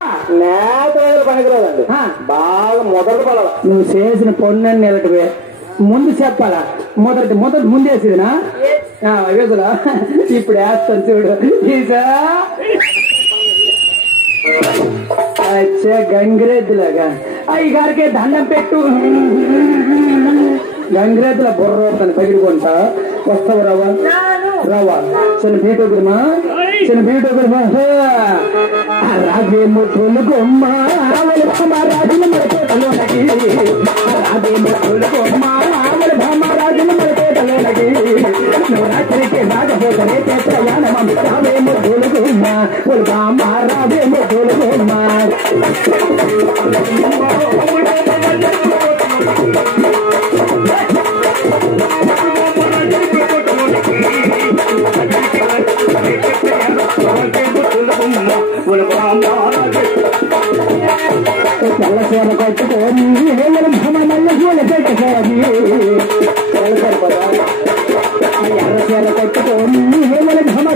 నేత పనికిరాదండి, బాగా మొదలు పడాలి. నువ్వు చేసిన పొన్నని నిలటవే ముందు చెప్పాలా? మొదటి ముందేసిదినా వేసులా? ఇప్పుడు వేస్తాను చూడు. అచ్చా గంగిరెద్దులాగా అయ్యగారికి దండం పెట్టు. గంగిరెద్దుల బుర్ర అవుతాను పగిలిపోంటా. వస్తావు రావా? రావా చిన్న బీటోగురమా, చిన్న బీటోగురమా. రాజేమో తొలుగొమ్మ రాజుల మరకోటలోనకి, రాజేమో తొలుగొమ్మ రాజుల మరకోటలోనకి. నవరాత్రికి రాకపోతనే ప్రయాణం రావేమో తొలుగొమ్మ బామ్మ రావేమో తొలుగొమ్మ. తెల్లచీర కట్టుకోని మల్ల పూల పెట్టుకోని, ఎర్రచీర కట్టుకోని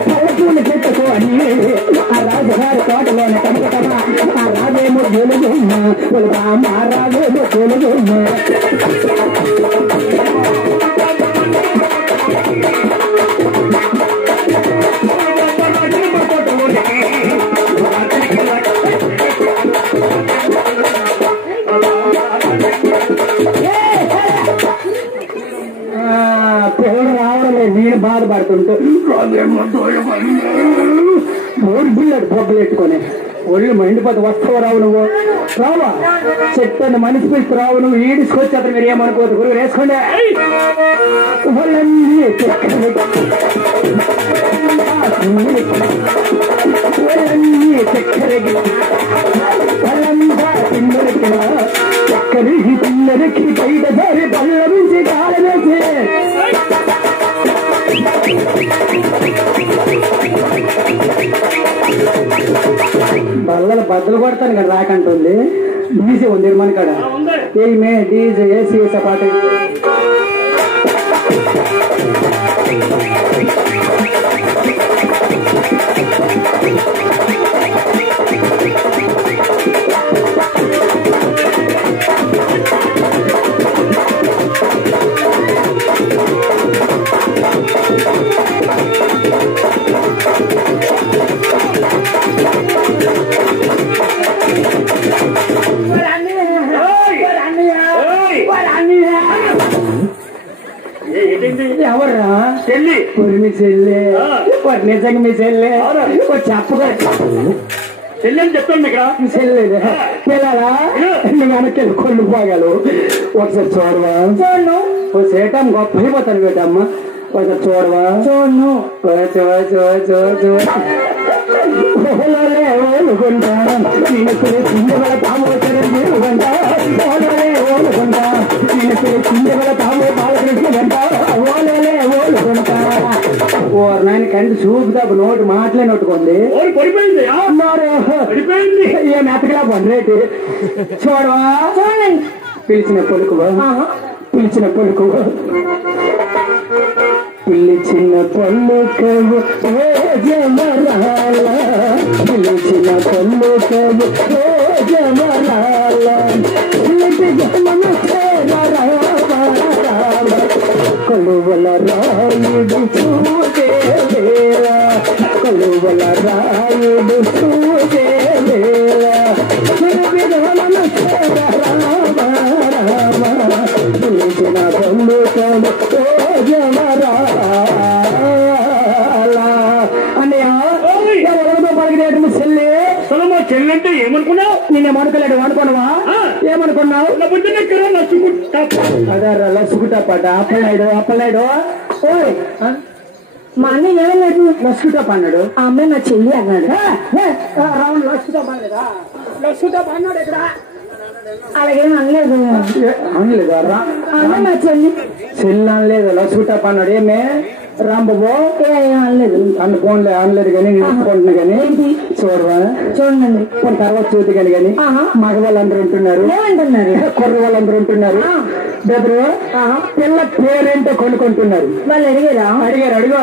తెల్ల పూలు పెట్టుకోని. ఆ రాజుగారి తోటలోని కనుకటమా ఆ రాజేమో తొలుగొమ్మ బామ్మ రావేమో తొలుగొమ్మ. పిల్లలు రావడం లేదు, నేను బాధపడుతుంటే బుల్లెట్ బొబ్బలెట్టుకొని ఒళ్ళు మండిపోతే వస్తావు రావు. నువ్వు రావా? చెప్తాను మనిషి పిలిచి రావు. నువ్వు ఈడ్చుకొచ్చి అతను మీరు ఏమనుకోవద్దు. గురువు వేసుకోండి. వాళ్ళన్నీ చక్కెరకి వాళ్ళంతా పిల్లలకి చక్కరికి పిల్లలకి బయట సరి పళ్ళ నుంచి కాలవేసి బల్లలు బద్దలు కొడతాను కదా రాకంటుంది. డీజే ఉంది మన కాడ. ఏమే డీజే ఏసీ సపాటి ఎవర్రా? చెల్లి. మీ చెల్లె నిజంగా మీ చెల్లె చెప్పగా చెల్లి అని చెప్పండి. ఇక్కడ చెల్లె పిల్లలా వెనకెళ్ళి కొళ్ళు పోగలు. ఒకసారి చూడవా? చూడను. ఓ సేటం గొప్ప అయిపోతాను బేటమ్మ. ఒకసారి చూడవా? చూడను. ఓలుకుంటా చిందగల తామోచరం మీరుకుంటా. ఓలుకుంటా చిందగల తామో బాలకృష్ణంటా. ఓలే ఓలుకుంటా. ఓ నాయన కంటి చూపుదాపు నోటి మాటలే నొట్టుకుంది. ఏం ఎతకలా పండ్రేటి. చూడవా? చూడండి. పిలిచిన పలుకువా? పిలిచిన పలుకువా? పిలిచిన పలుకవు ఓ జమరాల, పిలిచిన పలుకవు ఓ జమరాల. కొలువల రాయుడు చూడేలా, కొలువల రాయుడు చూడేలా. పిలిచిన పలుకవు ఓ జమరాల. చెల్లి చెల్లంటే ఏమనుకున్నావు? నేనేమనుకోలేడు. అనుకున్నావా? ఏమనుకున్నావు? అదే లసుకుటప్పట అప్పలనాయుడు అప్పలనాయుడు. మా అన్నయ్య ఏమన్నాడు? లసుకుటప్ప అన్నాడు. ఆ అమ్మాయి నా చెల్లి అన్నాడు. రావును లసుకుటప్ప అనలేదా? లసుకుటప్ప అన్నాడు. ఇక్కడ అలాగేం అనలేదు. అనలేదు అమ్మాయి నా చెల్లి చెల్లి అనలేదు. లసుకుటప్ప అన్నాడు. ఏమే రాంబాబు అనలేదు. అనుకోలే అనలేదు కానీ అనుకుంటున్నా కానీ చూడవా? చూడండి. కొన్ని తర్వాత చూద్దు కానీ కానీ మగ వాళ్ళందరూ ఉంటున్నారు, ఏమంటున్నారు? కుర్ర వాళ్ళందరూ ఉంటున్నారు. బెదరు పిల్ల పేరేంటో కొనుక్కుంటున్నారు. వాళ్ళు అడిగారా? అడిగారు. అడుగు.